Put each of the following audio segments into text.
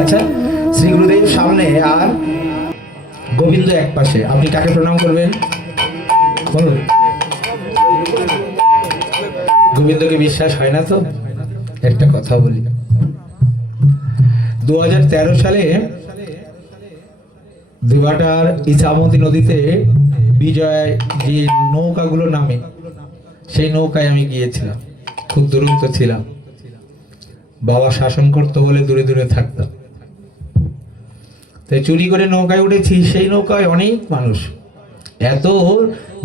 আচ্ছা, শ্রী গুরুদেব সামনে আর গোবিন্দ এক পাশে, আপনি কাকে প্রণাম করবেন বলুন? গোবিন্দকে বিশ্বাস হয় না তো? একটা কথা বলি, 2013 সালে দিবাটার ইছামতি নদীতে বিজয় যে নৌকাগুলো নামে, সেই নৌকায় আমি গিয়েছিলাম। খুব দূরত্ব ছিলাম, বাবা শাসন করতো বলে দূরে দূরে থাকতাম। তাই চুরি করে নৌকায় উঠেছি। সেই নৌকায় অনেক মানুষ, এত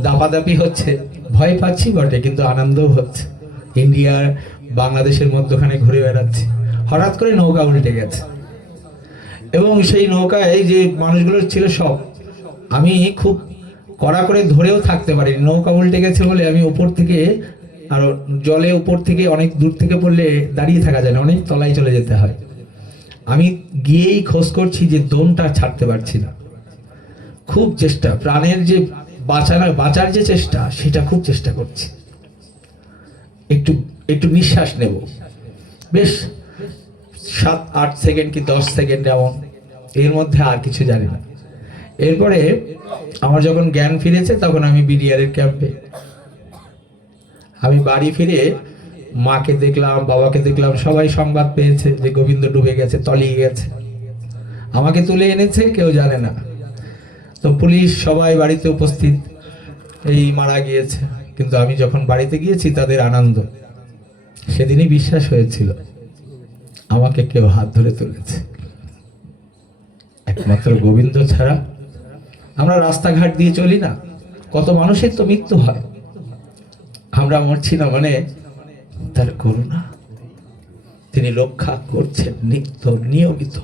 দাপাদাপি হচ্ছে, ভয় পাচ্ছি বটে, কিন্তু আনন্দও হচ্ছে। ইন্ডিয়ার বাংলাদেশের মধ্যখানে ঘুরে বেড়াচ্ছি, হঠাৎ করে নৌকা উল্টে গেছে এবং সেই নৌকায় যে মানুষগুলো ছিল সব, আমি খুব কড়া করে ধরেও থাকতে পারিনি। নৌকা উল্টে গেছে বলে আমি উপর থেকে, আর জলে উপর থেকে অনেক দূর থেকে পড়লে দাঁড়িয়ে থাকা যায় না, অনেক তলায় চলে যেতে হয়। আমি গিয়েই খোঁজ করছি যে দমটা ছাড়তে পারছি না। খুব চেষ্টা, প্রাণের যে বাঁচার যে চেষ্টা, সেটা খুব চেষ্টা করছি। একটু একটু নিঃশ্বাস নেব, বেশ 7-8 সেকেন্ড কি 10 সেকেন্ড, এমন, এর মধ্যে আর কিছু জানি না। এরপরে আমার যখন জ্ঞান ফিরেছে, তখন আমি বিডিআরের ক্যাম্পে। আমি বাড়ি ফিরে মাকে দেখলাম, বাবাকে দেখলাম, সবাই সংবাদ পেয়েছে যে গোবিন্দ ডুবে গেছে, তলিয়ে গেছে। আমাকে তুলে এনেছে কেউ জানে না। তো পুলিশ সবাই বাড়িতে উপস্থিত, এই মারা গিয়েছে। কিন্তু আমি যখন বাড়িতে গিয়েছি, তাদের আনন্দ। সেদিনই বিশ্বাস হয়েছিল আমাকে কেউ হাত ধরে তুলেছে। একমাত্র গোবিন্দ ছাড়া আমরা রাস্তাঘাট দিয়ে চলি না, কত মানুষের তো মৃত্যু হয়। আমরা মরছি না মানে তার করুণা, তিনি রক্ষা করছেন নিত্য নিয়মিত।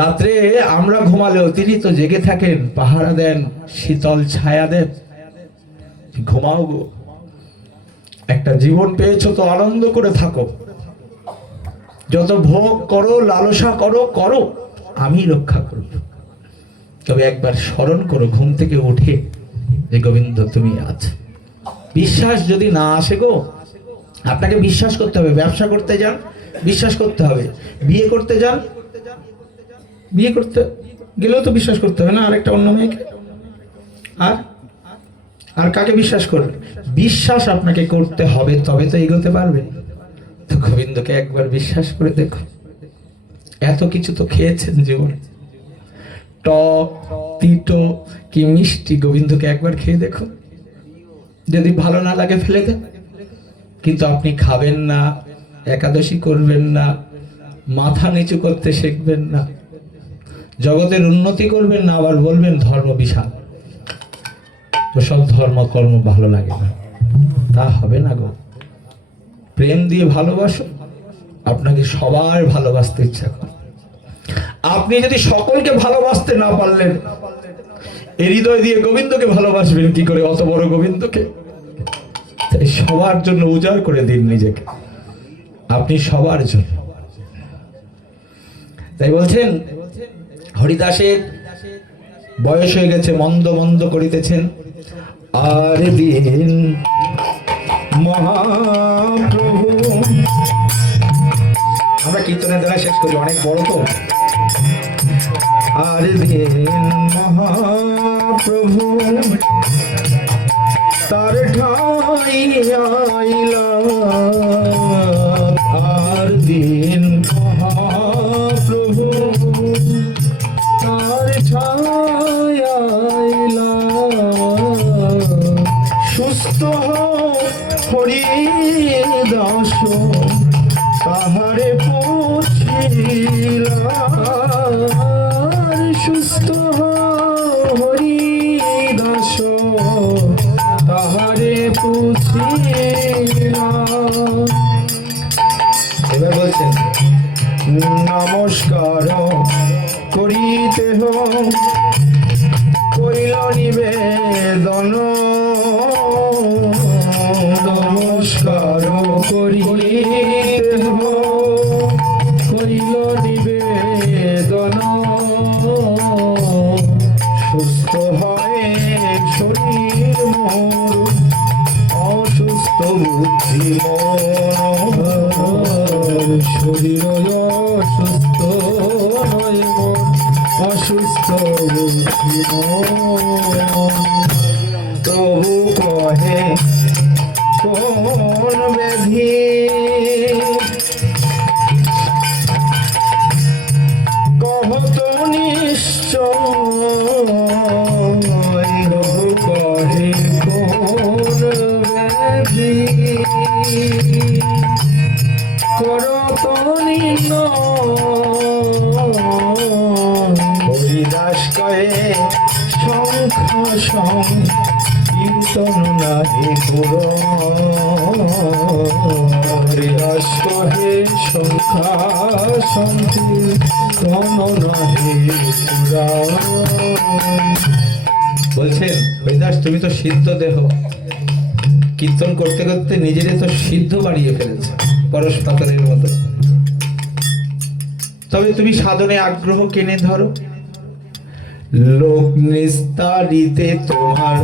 রাত্রে আমরা ঘুমালেও তিনি তো জেগে থাকেন, পাহারা দেন, শীতল ছায়া দেন। ঘুমাও গো, একটা জীবন পেয়েছো তো আনন্দ করে থাকো। যত ভোগ করো, লালসা করো, করো, আমি রক্ষা করব। তবে একবার স্মরণ করো ঘুম থেকে উঠে যে গোবিন্দ তুমি আছো। বিশ্বাস যদি না আসে গো, আপনাকে বিশ্বাস করতে হবে। ব্যবসা করতে যান, বিশ্বাস করতে হবে। বিয়ে করতে যান, বিয়ে করতে গেলেও তো বিশ্বাস করতে হবে না আরেকটা অন্য মেয়েকে। আর কাকে বিশ্বাস করবে? বিশ্বাস আপনাকে করতে হবে, তবে তো এগোতে পারবে। তো গোবিন্দকে একবার বিশ্বাস করে দেখো। এত কিছু তো খেয়েছেন জীবনে, টক, তিতো কি মিষ্টি, গোবিন্দকে একবার খেয়ে দেখো। যদি ভালো না লাগে ফেলে দেন, কিন্তু আপনি খাবেন না, একাদশী করবেন না, মাথা নিচু করতে শিখবেন না, জগতের উন্নতি করবেন না, আবার বলবেন ধর্ম বিশাল। তো সব ধর্ম কর্ম ভালো লাগে না, তা হবে না গো। প্রেম দিয়ে ভালোবাসো, আপনাকে সবার ভালোবাসতে ইচ্ছা করে। আপনি যদি সকলকে ভালোবাসতে না পারলেন, এই হৃদয় দিয়ে গোবিন্দকে ভালোবাসবেন কি করে? অত বড় গোবিন্দকে। তাই সবার জন্য উজাড় করে দিন নিজেকে, আপনি সবার জন্য। তাই বলছেন হরিদাসের বয়স হয়ে গেছে, মন্দ মন্দ করিতেছেন। আর দিন মহাপ্রভু, আমরা কীর্তনের দ্বারা শেষ করি, অনেক বড় তো। আর দিন মহাপ্রভু তার ঠাই আইলা, আর দিন মহাপ্রভু তার ঠাই আইলা, সুস্থ হরিদাস তাহারে পৌঁছিলা, সুস্থ হরিদাস তাহারে পৌঁছিলা। এবার বলছেন নমস্কার করিতে করিল নিবেদন, নমস্কার করিতে করিল নিবেদন, সুস্থ হয় শরীর মোর, অসুস্থ বুদ্ধি মন, শরীর অসুস্থ অসুস্থ বুদ্ধি মন। প্রভু কহে কোন ব্যাধি কহত নিশ্চয়, প্রভু কহে কোন ব্যাধি করত হরিদাস কয়ে শঙ্খ কীর্তন নাহি পুর। হরিদাস কহে শঙ্খ কীর্তন নাহি পুরা। বলছেন হরিদাস তুমি তো সিদ্ধ দেহ, কীর্তন করতে করতে নিজেরে তো সিদ্ধ বানিয়ে ফেলেছে পরশ পাথরের মতো। তবে তুমি সাধনে আগ্রহ কেনে ধরো। লোক নিস্তারিতে তোমার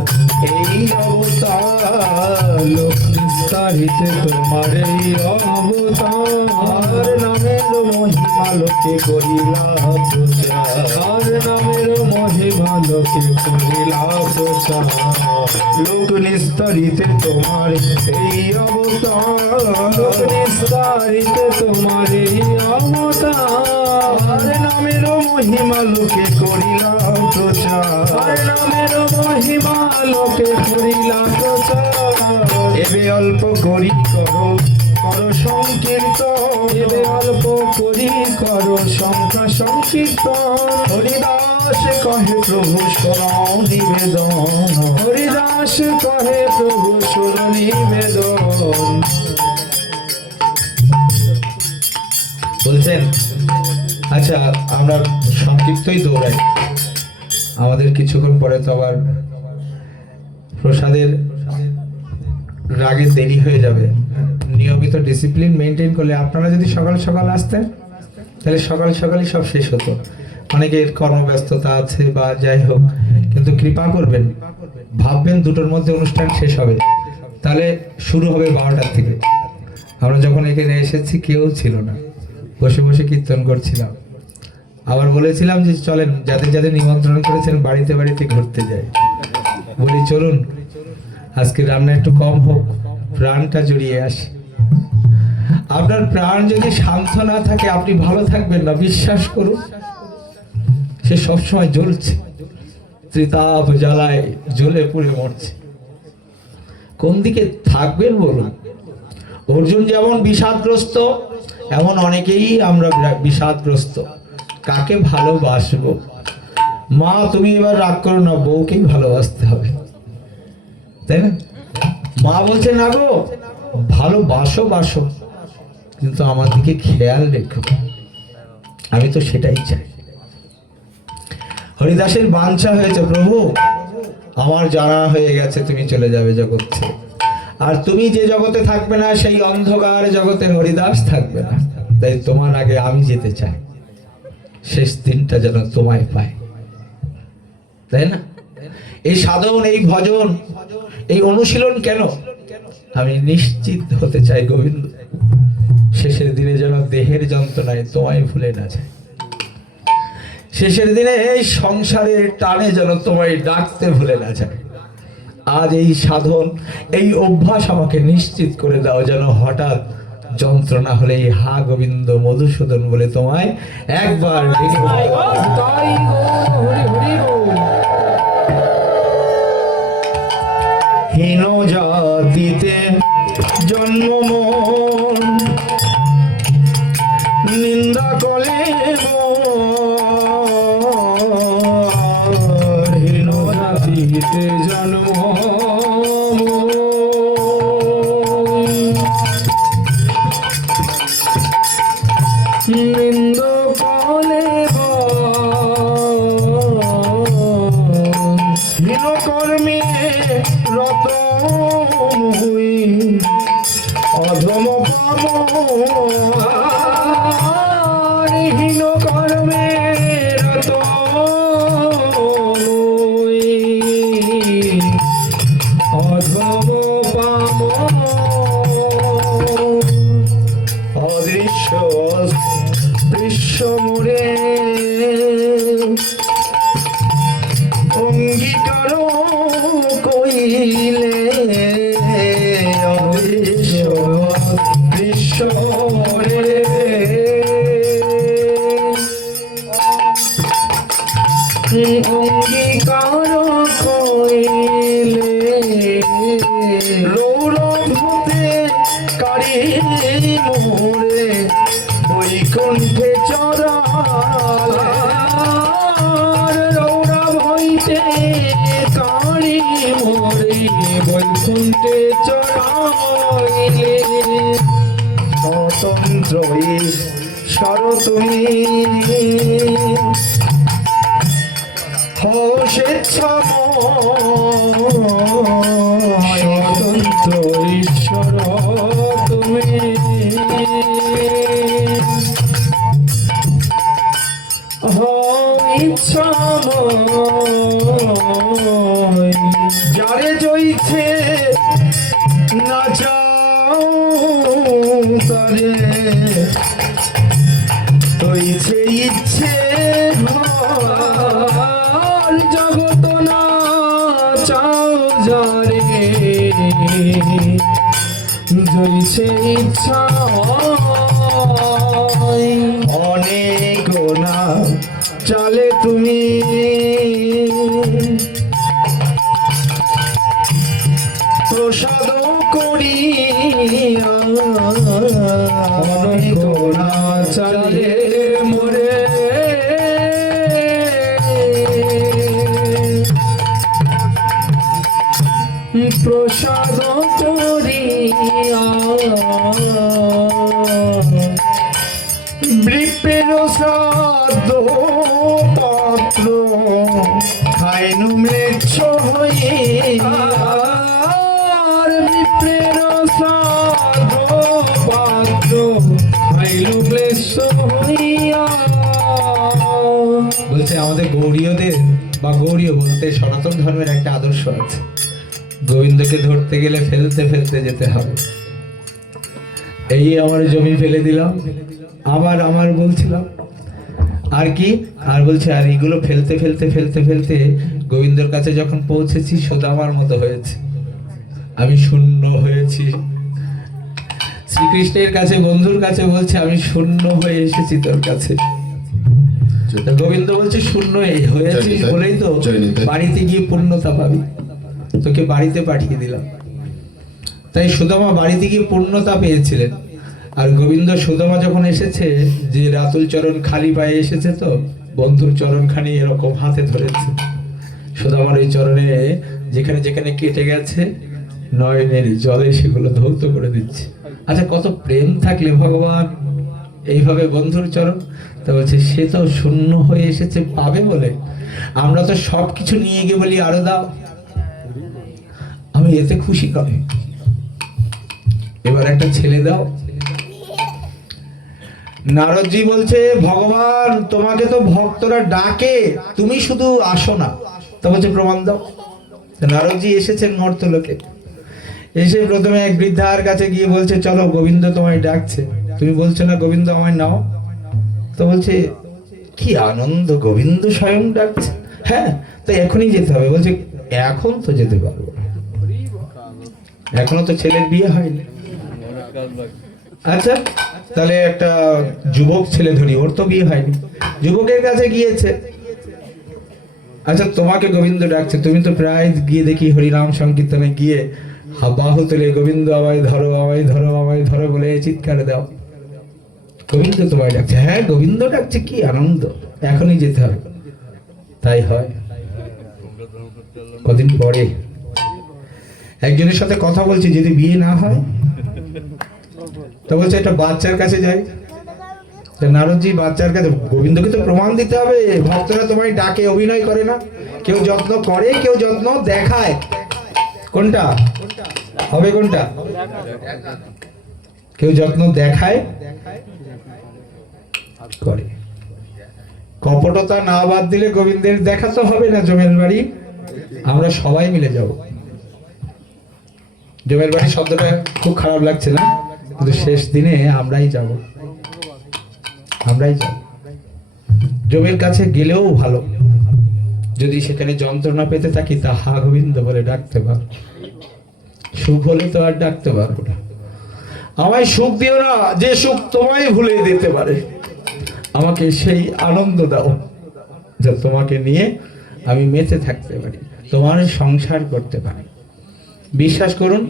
এই অবতার, লোক নিস্তারিতে তোমার এই অবতার। নামের মহিমা লোকে করিলা প্রচার, নামের মহিমা লোকে করিলা প্রচার। লোক নিস্তারিতে তোমার এই অবতার, লোক নিস্তারিতে তোমার এই অবতার। নামের মহিমা লোকে করিলা প্রচার, নামের মহিমা লোকে করিলা প্রচার। এবে অল্প করি করো করো সংকীর্তন, এবে অল্প করি করো সংখ্যা সংকীর্তন। হরিদাস কহে প্রভু শোনো নিবেদন, হরিদাস কহে প্রভু শোনো নিবেদন। বলছেন আচ্ছা আমরা সংক্ষিপ্তই দৌড়াই, আমাদের কিছুক্ষণ পরে তো আবার প্রসাদের রাগে দেরি হয়ে যাবে। নিয়মিত ডিসিপ্লিন মেনটেন করলে, আপনারা যদি সকাল সকাল আসতেন তাহলে সকাল সকালই সব শেষ হতো। অনেকের কর্মব্যস্ততা আছে বা যাই হোক, কিন্তু কৃপা করবেন, ভাববেন দুটোর মধ্যে অনুষ্ঠান শেষ হবে, তাহলে শুরু হবে 12টার থেকে। আমরা যখন এখানে এসেছি কেউ ছিল না, বসে বসে কীর্তন করছিলাম। আবার বলেছিলাম যে চলেন যাদের যাদের নিমন্ত্রণ করেছেন বাড়িতে বাড়িতে ঘুরতে যাই। বলি চলুন আজকে রান্না একটু কম হোক, প্রাণটা জুড়িয়ে আসি। আপনার প্রাণ যদি শান্ত না থাকে আপনি ভালো থাকবেন না, বিশ্বাস করুন। সে সবসময় জ্বলছে, ত্রিতাপ জ্বালায় জ্বলে পুড়ে মরছে। কোন দিকে থাকবেন বলুন? অর্জুন যেমন বিষাদগ্রস্ত, এমন অনেকেই আমরা বিষাদগ্রস্ত। কাকে ভালোবাসবো? মা তুমি এবার রাগ করো না, বউকেই ভালোবাসতে হবে, তাই না? মা বলছে না গো ভালোবাসো বাসো, কিন্তু আমার দিকে খেয়াল রেখো। আমি তো সেটাই চাই। হরিদাসের বাঞ্ছা হয়েছে, প্রভু আমার জানা হয়ে গেছে তুমি চলে যাবে জগৎ ছেড়ে, আর তুমি যে জগতে থাকবে না সেই অন্ধকার জগতে হরিদাস থাকবে না। তাই তোমার আগে আমি যেতে চাই, শেষ দিনটা যেন তোমায় পাই, তাই না? এই সাধন, এই ভজন, এই অনুশীলন কেন? আমি নিশ্চিত হতে চাই গোবিন্দ শেষের দিনে যেন দেহের যন্ত্রণায় তোমায় ভুলে না যায়, শেষের দিনে এই সংসারের টানে যেন তোমায় ডাকতে ভুলে না যায়। আজ এই সাধন, এই অভ্যাস আমাকে নিশ্চিত করে দাও যেন হঠাৎ যন্ত্রণা হলে হা গোবিন্দ মধুসূদন বলে তোমায় একবার হীন জাতিতে জন্ম মন নিন্দা কলে হীন জাতিতে জন্ম নিন্দ কলে হীন কর্মে রত হই অধম পাব হীন কর্মে রত হই অধম পাব অদৃশ্য দৃশ্য মোরে অঙ্গীকার কইলে রৌরব হতে কারি মোরে বৈকুণ্ঠে চরার রৌরব হইতে কারি মোরে বৈকুণ্ঠে চরাইলে স্বতন্ত্র ঈশ্বর তুমি স্বতন্ত্র ঈশ্বর তুমি ইচ্ছাময় যারে জইছে না যাও তারে তৈছে ইচ্ছে জগত না চাও যারে জইছে ইচ্ছা অনেক না চলে তুমি প্রসাদ করি অনেক না চলে মোরে প্রসাদ করিয়া বৃপের শ্রাদ্ধ পাত্র খাইনু মেচ্ছ হইয়া বৃপের শ্রাদ্ধ পাত্র খাইনু মেচ্ছ হইয়া বলছে আমাদের গৌড়ীয়দের বা গৌড়ীয় বলতে সনাতন ধর্মের একটা আদর্শ আছে, গোবিন্দকে ধরতে গেলে ফেলতে ফেলতে যেতে হবে। এই আমার জমি ফেলে দিলাম, আবার আমার বলছিলাম আর কি, আর বলছে আর এইগুলো ফেলতে ফেলতে ফেলতে ফেলতে গোবিন্দর কাছে যখন পৌঁছেছি সুদামার মতো হয়েছে, আমি শূন্য হয়েছি। শ্রীকৃষ্ণের কাছে বন্ধুর কাছে বলছে আমি শূন্য হয়ে এসেছি তোর কাছে। গোবিন্দ বলছে শূন্য হয়েছিস বলেই তো বাড়িতে গিয়ে পূর্ণতা পাবি, তোকে বাড়িতে পাঠিয়ে দিলাম। তাই সুদামা বাড়িতে গিয়ে পূর্ণতা পেয়েছিলেন। আর গোবিন্দ সুদামা যখন এসেছে, যে রাতুল চরণ খালি পায়ে এসেছে, তো বন্ধুর চরণখানি এরকম হাতে ধরেছে। সুদামার ওই চরণে যেখানে যেখানে কেটে গেছে নয়নের জলে সেগুলো ধৌত করে দিচ্ছে। আচ্ছা, কত প্রেম থাকলে ভগবান এইভাবে বন্ধুর চরণ। তা বলছে সে তো শূন্য হয়ে এসেছে পাবে বলে, আমরা তো সব কিছু নিয়ে গিয়ে বলি আরো দাও, আমি এতে খুশি করে এবার একটা ছেলে দাও। নারদজি বলছে ভগবান তোমাকে তো ভক্তরা ডাকে, তুমি শুধু আসো না। তা বলছে প্রমাণ দাও। নারদজি এসেছেন মর্তলোকে, এসে প্রথমে এক বৃদ্ধার কাছে গিয়ে বলছে চলো গোবিন্দ তোমায় ডাকছে, তুমি বলছো না গোবিন্দ আমায় নাও। তো বলছে কি আনন্দ, গোবিন্দ স্বয়ং ডাকছে। হ্যাঁ, তো এখনই যেতে হবে। বলছে এখন তো যেতে পারবো, এখনো তো ছেলের বিয়ে হয়নি। আচ্ছা, তাহলে একটা যুবক ছেলে ধরি, ওর তো বিয়ে হয়নি, যুবকের কাছে গিয়েছে। আচ্ছা, তোমাকে গোবিন্দ ডাকছে, তুমি তো প্রায় গিয়ে দেখি হরিনাম সংকীর্তনে গিয়ে বাহু তুলে গোবিন্দ আমায় ধরো আমায় ধরো আমায় ধরো বলে চিৎকার দাও। গোবিন্দ তোমায় ডাকছে। হ্যাঁ, গোবিন্দ ডাকছে, কি আনন্দ, এখনই যেতে হবে। তাই হয়। কদিন পরে একজনের সাথে কথা বলছি, যদি বিয়ে না হয় তো বলছে একটা বাচ্চার কাছে যাই। নারদজি বাচ্চার কাছে, গোবিন্দকে তো প্রমাণ দিতে হবে, ভক্তরা তোমায় ডাকে, অভিনয় করে না, কেউ যত্ন করে কেউ যত্ন দেখায়। কোনটা হবে, কোনটা? কেউ যত্ন দেখায় করে, কপটতা না বাদ দিলে গোবিন্দের দেখা তো হবে না। জমের বাড়ি আমরা সবাই মিলে যাব। জমের বাড়ি শব্দটা খুব খারাপ লাগছে না, কিন্তু শেষ দিনে আমরাই যাব, আমরাই যাব। জমের কাছে গেলেও ভালো, যদি সেখানে যন্ত্রণা পেতে থাকি তা হা গোবিন্দ বলে ডাকতে পার, সুখ হলে তো আর ডাকতে পারবো না। আমায় সুখ দিও না যে সুখ তোমায় ভুলে দিতে পারে, আমাকে সেই আনন্দ দাও যা তোমাকে নিয়ে আমি মেতে থাকতে পারি, তোমার সংসার করতে পারি। বিশ্বাস করুন,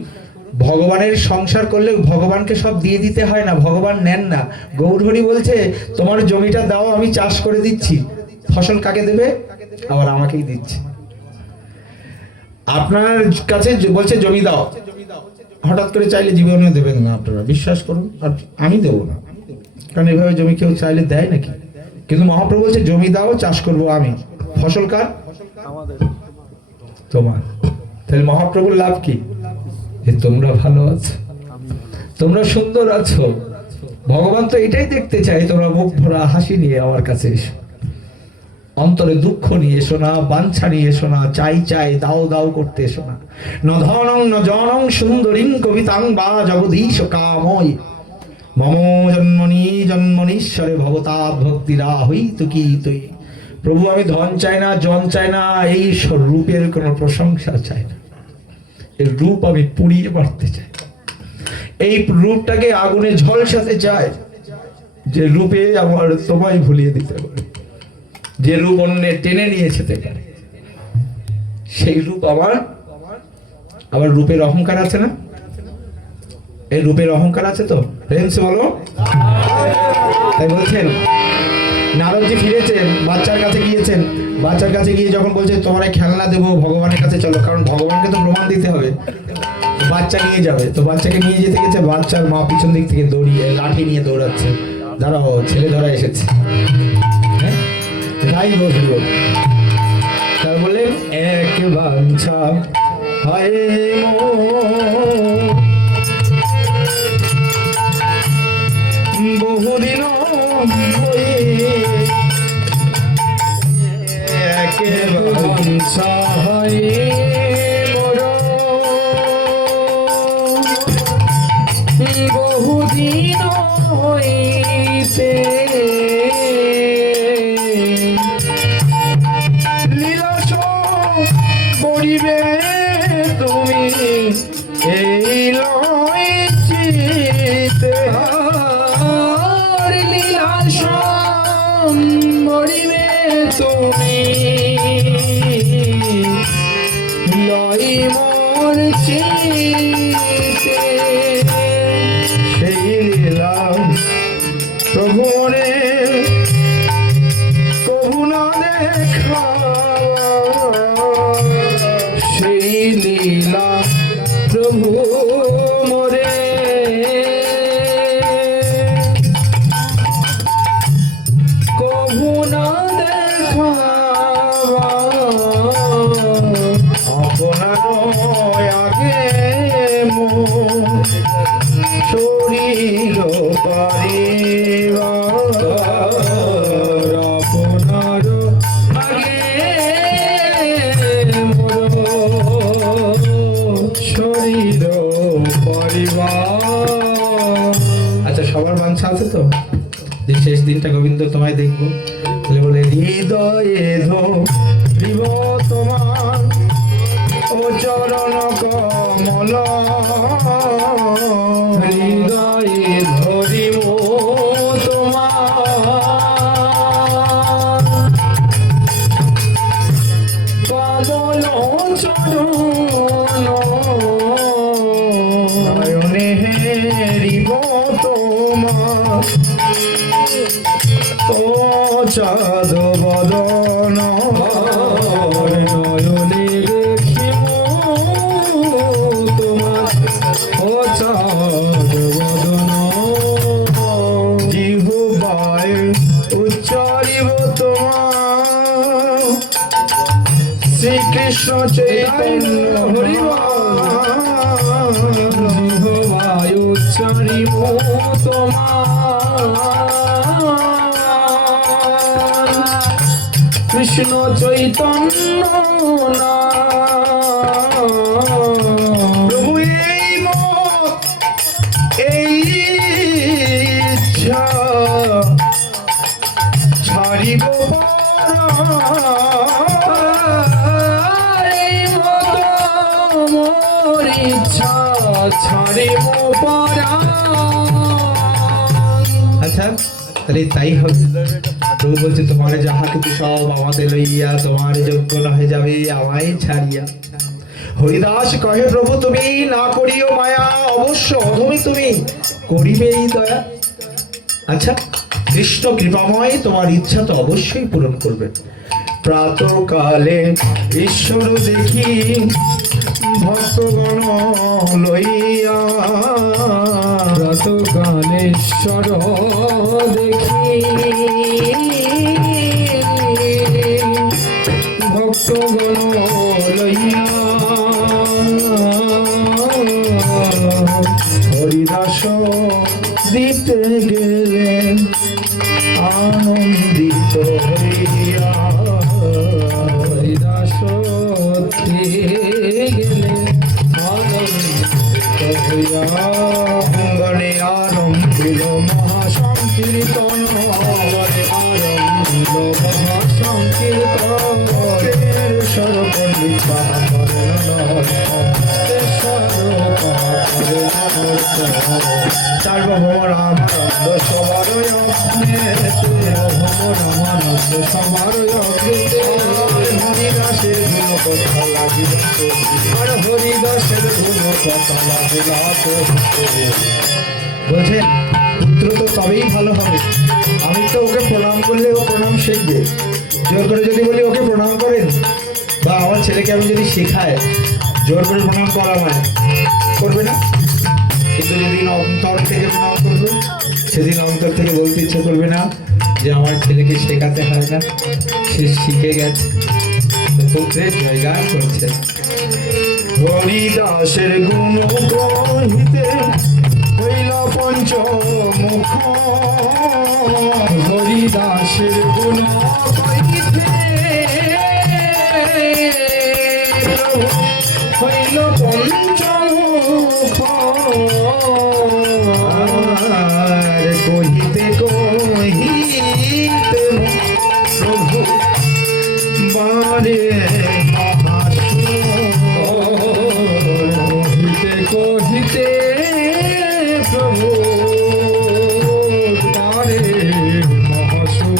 ভগবানের সংসার করলে ভগবানকে সব দিয়ে দিতে হয় না, ভগবান নেন না। গৌরহরি বলছে তোমার জমিটা দাও, আমি চাষ করে দিচ্ছি, ফসল কাকে দেবে? আবার আমাকেই দিচ্ছে। আপনার কাছে বলছে জমি দাও, হঠাৎ করে চাইলে জীবনে দেবেন না, আপনারা বিশ্বাস করুন, আর আমি দেবো না, কারণ এভাবে জমি কেউ চাইলে দেয় নাকি? কিন্তু মহাপ্রভু বলছে জমি দাও, চাষ করব আমি, ফসল কার? তোমার। তাহলে মহাপ্রভুর লাভ কি? যে তোমরা ভালো আছো, তোমরা সুন্দর আছো। ভগবান তো এটাই দেখতে চাই, তোমরা মুখ ভরা হাসি নিয়ে আমার কাছে এসো, অন্তরে দুঃখ নিয়ে এসো না, বাঞ্ছা নিয়ে এসো না, চাই চাই দাও দাও করতে এসো না। ন ধনং ন জনং সুন্দরীং কবিতাং বা জগদীশ কাময় মম জন্মনি জন্মনীশ্বরে ভবতা ভক্তিরা হই তুকি তুই। প্রভু আমি ধন চাই না, জন চাই না, এই রূপের কোনো প্রশংসা চাই না, এই রূপ আমি পুড়িয়ে মারতে চাই, এই রূপটাকে আগুনে ঝলসাতে চাই, যে রূপে আমার তোমায় ভুলিয়ে দিতে পারে, যে রূপ অন্যে টেনে নিয়ে যেতে পারে, সেই রূপ আমার। আবার রূপের অহংকার আছে না? এই রূপের অহংকার আছে তো, প্রেম সে বলো। তাই বলছেন নারদজি ফিরেছেন, বাচ্চার কাছে গিয়েছেন, বাচ্চার কাছে গিয়ে যখন বলছে তোমার খেলনা দেবো, ভগবানের কাছে চলো, কারণ ভগবানকে তো প্রমাণ দিতে হবে, বাচ্চা নিয়ে যাবে। তো বাচ্চাকে নিয়ে যেতে গেছে, বাচ্চার মা পিছন দিক থেকে দৌড়িয়ে লাঠি নিয়ে দৌড়াচ্ছে, দাঁড়াও ছেলে ধরা এসেছে। হ্যাঁ তাই বলল, তার বললেন এক বাঞ্ছা হয় বহুদিন এক বাঞ্ছা হয় বহুদিন হইতে লীলাস করিবে তুমি এই লইচিতে, লীলাস করিবে তুমি লই মোর চিতে। প্রভু রে প্রভু না দেখা, সেই লীলা প্রভু মোরে কভু না দেখা, আপনার আগে শরীর পারিবার, আপনার আগে মোর শরীর পরিবার। আচ্ছা সবার বাঞ্ছা আছে তো, যে শেষ দিনটা গোবিন্দ তোমায় দেখবো, তাহলে বলে হৃদয়ে ধরিব তোমার ও চরণ কমল, হৃদয়ে ধরিব তোমার কমল চরণ, নয়নে হেরিব তোমার ও চাঁদ বদন, নয়নে দেখিব তোমার ও চাঁদ বদন, জিহ্বায় উচ্চারিব তোমার শ্রীকৃষ্ণ চৈতন্য হরিবাল, জিহ্বায় উচ্চারিব তোমার কৃষ্ণ চৈতন্য নাম। প্রভু এই মত এই ইচ্ছা ছাড়িব এই মত মোর ইচ্ছা ছাড়িব পরাণ। আচ্ছা তাহলে তাই হবে। প্রভু বলছে তোমার যাহা কিছু সব আমাদের লইয়া তোমার যোগ্য নহে যাবে আমায় ছাড়িয়া। হরিদাস কহে প্রভু তুমি না করিও মায়া, অবশ্য অধমী তুমি করিবেই দয়া। আচ্ছা, কৃষ্ণ কৃপাময় তোমার ইচ্ছা তো অবশ্যই পূরণ করবেন। প্রাতঃকালে ঈশ্বর দেখি ভক্তগণ লইয়া, প্রাতঃকালেশ্বর দেখি ভক্তগণ লইয়া, হরিদাস দিতে গেলেন আনন্দিত হইয়া। হরিদাস গেলে আনন্দিত হইয়া, অঙ্গনে আরম্ভিল মহাসংকীর্তন, অঙ্গনে আরম্ভিল মহাসংকীর্তন, সর্বপণ্ডিত সার্বভৌম রামানন্দ সবার রামানন্দ সবার হরিদাসের গুণ কথা লাগিল, আর হরিদাসের গুণ কথা লাগিল। বলছেন পুত্র তো তবেই ভালো হবে। আমি তো ওকে প্রণাম করলে ও প্রণাম শিখবে। জোর করে যদি বলি ওকে প্রণাম করেন, বা আমার ছেলেকে আমি যদি শেখায় জোর করে প্রণাম করা হয়, করবে না। কিন্তু যেদিন অন্তর থেকে প্রণাম করবে সেদিন অন্তর থেকে বলতে ইচ্ছে করবে না যে আমার ছেলেকে শেখাতে হয় না, সে শিখে গেছে। তো পুত্রের জয়গান করছে। হরিদাসের গুণ কহিতে হইল পঞ্চমুখ, হরিদাসের গুণ কহিতে হইল পঞ্চমুখ, আর কহিতে কহিতে প্রভু বারে কহিতে কহিতে প্রভু বারে মহাসুর।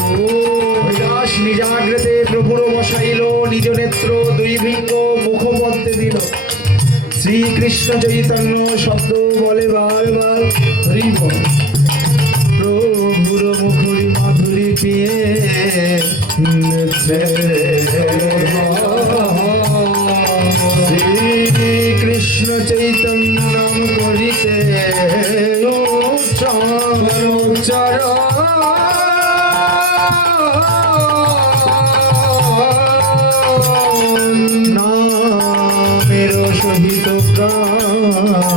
হরিদাস নিজাগ্রতে প্রভুর বসাইল, নিজ নেত্র দুই ভৃঙ্গ মুখমধ্যে দিল। শ্রীকৃষ্ণ চৈতন্য শব্দ বলে বারবার হরি বল। প্রভুর মুখরি মাধুরী পেয়ে শ্রীকৃষ্ণ চৈতন্য নাম করিতে চর নামের সহিত প্রাণ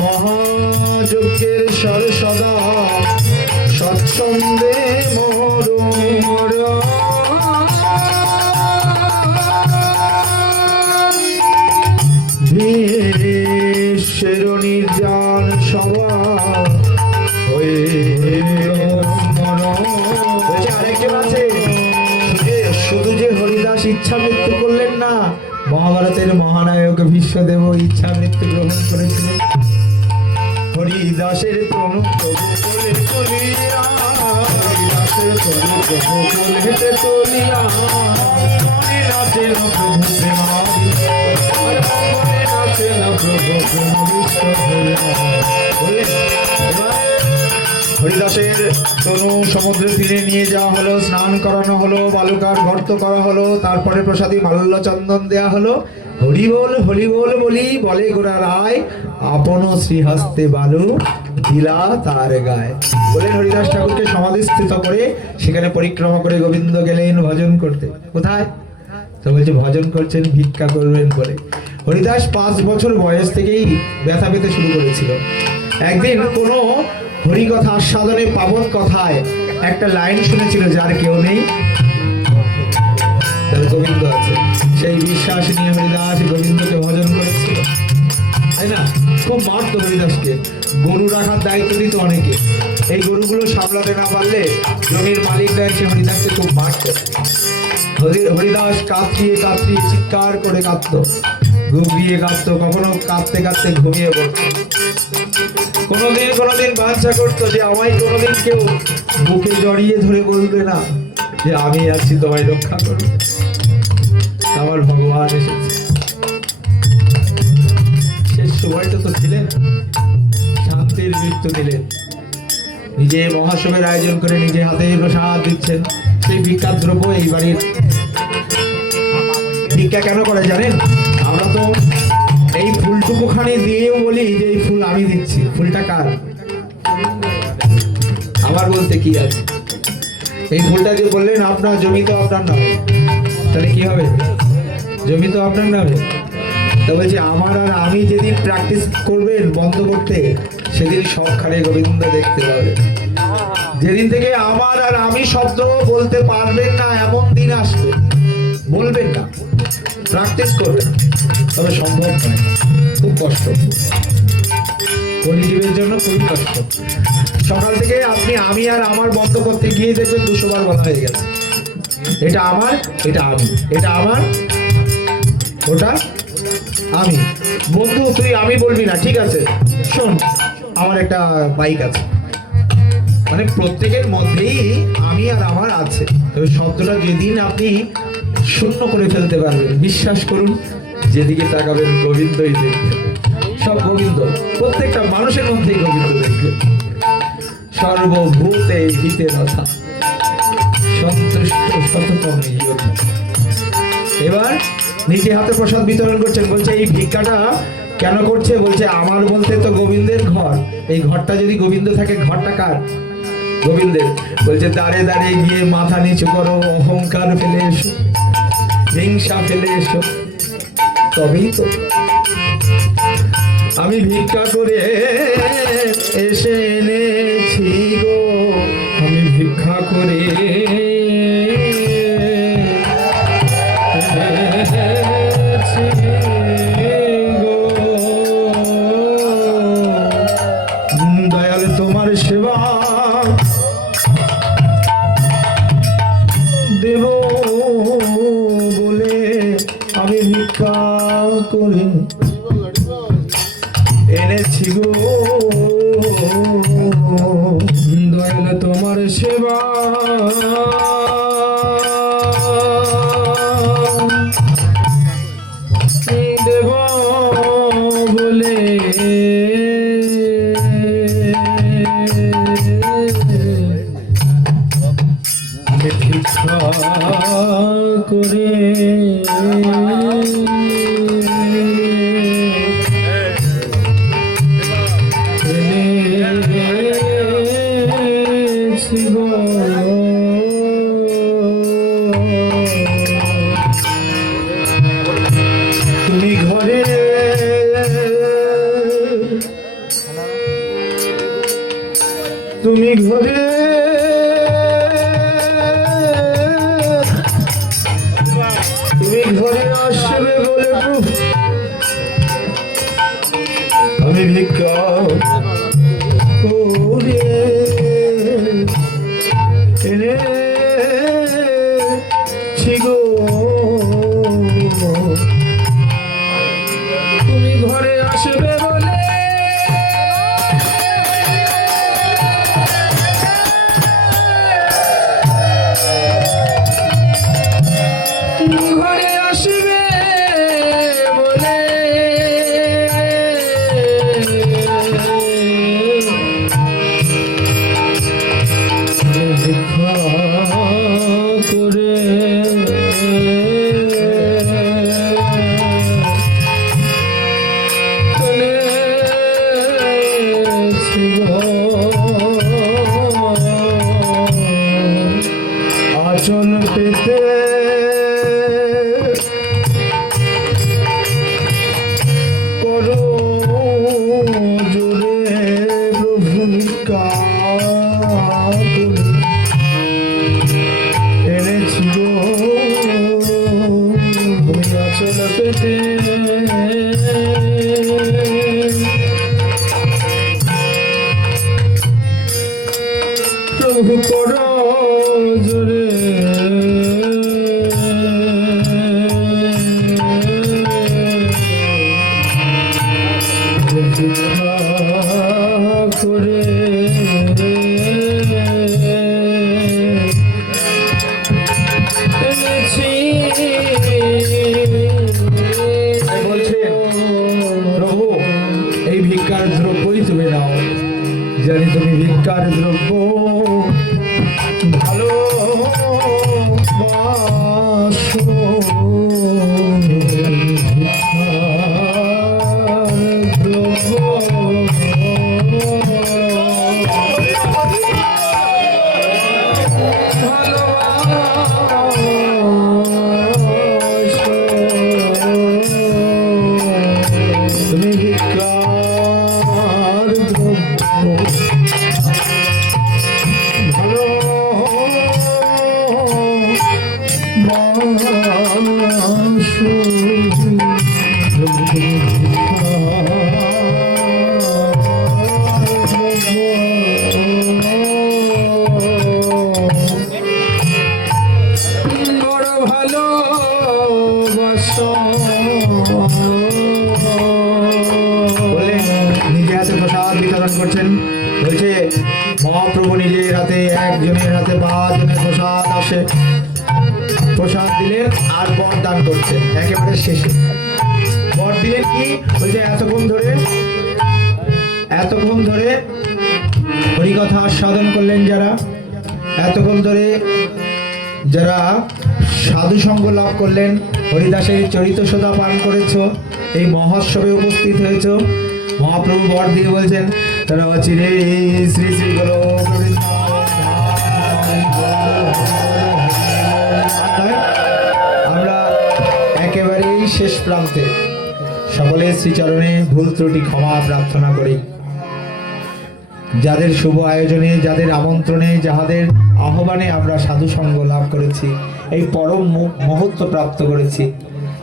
মহাযজ্ঞের স্বর সদা সৎসন্দে বিশ্বের নির্জন সভা আরেকজন আছে। শুধু যে হরিদাস ইচ্ছা মৃত্যু করলেন না, মহাভারতের মহানায়ক ভীষ্মদেব ইচ্ছা মৃত্যু গ্রহণ করেছিলেন। হরিদাসের তনু প্রভু বলে চলিয়া, হরিদাসের তনু প্রভু বলে চলিয়া, মনে নাচেন প্রভু প্রেমাবিষ্ট, মনে নাচেন প্রভু প্রেমাবিষ্ট হইয়া। হরিদাসের তনু সমুদ্রের তীরে নিয়ে যাওয়া হলো, স্নান করানো হলো, বালুকার গর্ত করা হলো, তারপরে প্রসাদী মাল্য চন্দন দেয়া হলো। হরি বল বলি বলে গোরা রায়, আপন শ্রীহস্তে বালু দিলা তার গায়ে। বলে হরিদাস ঠাকুরকে সমাধিস্থিত করে সেখানে পরিক্রমা করে গোবিন্দ গেলেন ভজন করতে। কোথায়? তো বলছে ভজন করছেন, ভিক্ষা করবেন বলে। হরিদাস 5 বছর বয়স থেকেই ব্যথা পেতে শুরু করেছিল। একদিন কোনো হরিকথা আস্বাদনে পাবন কথায় একটা লাইন শুনেছিল, যার কেউ নেই তার গোবিন্দ আছে। সেই বিশ্বাস নিয়ে হরিদাস গোবিন্দকে ভজন করেছিল, তাই না? খুব মারতো হরিদাসকে, গরু রাখার দায়িত্ব দিত অনেকে। এই গরুগুলো সামলাতে না পারলে জমির মালিকরা এসে হরিদাসকে খুব মারত। হরিদাস কাঁদছিয়ে চিৎকার করে কাঁদত, ঘুমিয়ে কাঁদতো, কখনো কাঁদতে কাঁদতে ঘুমিয়ে পড়তো। কোনোদিন বাঞ্ছা করতো যে আমায় কোনোদিন কেউ বুকে জড়িয়ে ধরে বলবে না যে আমি আছি, তোমায় রক্ষা করবো। আমার ভগবান এসেছে। শেষ সময়টা তো ছিলেন, শান্তির মৃত্যু দিলেন। নিজে মহাসভের আয়োজন করে নিজে হাতে প্রসাদ দিচ্ছেন। সেই ভিক্ষার দ্রব্য এই বাড়ির ভিক্ষা কেন করে জানেন? আমরা তো এই ফুলটুকু খানি দিয়েও বলি যে এই ফুল আমি দিচ্ছি। ফুলটা কার? আমার বলতে কি আছে? এই ফুলটা যে বললেন আপনার, জমি তো আপনার নামে, তাহলে কি হবে? জমি তো আপনার নামে। তো বলছি আমার আর আমি যেদিন প্র্যাকটিস করবেন বন্ধ করতে, সেদিন সবখানে গোবিন্দ দেখতে পাবেন। যেদিন থেকে আমার আর আমি শব্দ বলতে পারবেন না, এমন দিন আসবে, বলবেন না, প্র্যাকটিস করবেন, তবে সম্ভব নয়। খুব কষ্ট, কলিজীবের জন্য খুবই কষ্ট। সকাল থেকে আপনি আমি আর আমার বন্ধ করতে গিয়ে দেখবেন 200 বার বলা হয়ে গেছে, এটা আমার, এটা আমি, এটা আমার, ওটা আমি। বন্ধু তুই আমি বলবি না, ঠিক আছে? শোন, আমার একটা বাইক আছে। মানে প্রত্যেকের মধ্যেই আমি আর আমার আছে। তবে শব্দটা যেদিন আপনি শূন্য করে ফেলতে পারবেন, বিশ্বাস করুন, যেদিকে তাকাবেন গোবিন্দই দেখবেন। সব গোবিন্দ, প্রত্যেকটা মানুষের মধ্যেই গোবিন্দ দেখবেন। সর্বভূতে হিতে রথা সন্তুষ্ট সততম যোগী। এবার নিজে হাতে প্রসাদ বিতরণ করছেন। বলছে এই ভিক্ষাটা কেন করছে? বলছে আমার বলতে তো গোবিন্দের ঘর, এই ঘরটা যদি গোবিন্দ থাকে, ঘরটা কার? গোবিন্দের। বলছে দাঁড়ে দাঁড়ে গিয়ে মাথা নিচু করো, অহংকার ফেলে এসো, হিংসা ফেলে এসো, তবেই তো। আমি ভিক্ষা করে এসে এনেছি গো, আমি ভিক্ষা করে দয়াল তোমার সেবা দেব বলে আমি ভিক্ষা করে এনেছি গো। দয়াল তোমার সেবা দেব বলে আমি ভিক্ষা করে এনেছি গো। তুমি ঘরে তুমি ঘরে তুমি ঘরে আসবে বলে প্রভু আমি ভিক্ষা করে এনেছি গো। তুমি ঘরে আসবে বলে ঘরে আসবে বলে ভিক্ষা করে আচল পেতে করো জোরে প্রভু ভিক্ষা করে এনেছি গো। তুমি আচল পেতে প্রভু করো জোরে জানি তুমি ভিক্ষার দ্রব্য ভালোবাসো। ভিক্ষার দ্রব্য তুমি ভিক্ষার দ্রব্য বড় ভালো বললেন নিজে হাতে প্রসাদ বিতরণ করছেন। বলছে মহাপ্রভু নিজের হাতে একজনের হাতে 5 জনের প্রসাদ আসে, প্রসাদ দিলেন আর বর দান করছেন একেবারে শেষে। বর দিলেন কি বলছে এতক্ষণ ধরে হরিকথা সাধন করলেন যারা, এতক্ষণ ধরে যারা সাধু সঙ্গ লাভ করলেন, হরিদাসের চরিত সোদা পান করেছ, এই মহোৎসবে উপস্থিত হয়েছ, মহাপ্রভু বর দিয়ে বলছেন তারা অচিরে শ্রী শ্রী গোলক আমরা একেবারেই শেষ প্রান্তে সকলের শ্রীচরণে ভুল ত্রুটি ক্ষমা প্রার্থনা করি। যাদের শুভ আয়োজনে, যাদের আমন্ত্রণে, যাহাদের আহ্বানে আমরা সাধু সঙ্গ লাভ করেছি, এই পরম মুহূর্ত প্রাপ্ত করেছি,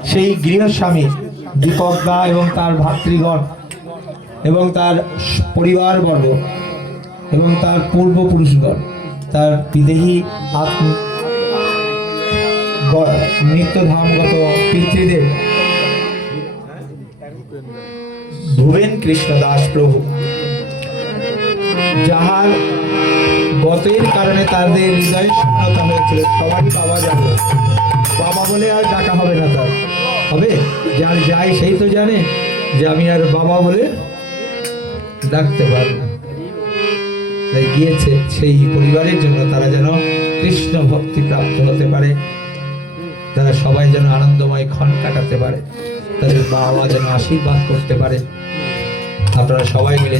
সেই গৃহস্বামী দীপকদা এবং তার ভাতৃগণ এবং তার পরিবারবর্গ এবং তার পূর্বপুরুষগণ, তার বিদেহী নিত্যধামগত পিতৃদেব ভুবেন কৃষ্ণ দাস প্রভু, যাহার গতের কারণে তাদের হৃদয়ে শূন্যতা হয়েছিল, সবারই বাবা যাবে, বাবা বলে আর ডাকা হবে না, তার হবে যার যাই সেই তো জানে যে আমি আর বাবা বলে ডাকতে পারব না। তাই গিয়েছে সেই পরিবারের জন্য, তারা যেন কৃষ্ণ ভক্তি প্রাপ্ত হতে পারে, তারা সবাই যেন আনন্দময় ক্ষণ কাটাতে পারে, তাদের বাবা যেন আশীর্বাদ করতে পারে। আপনারা সবাই মিলে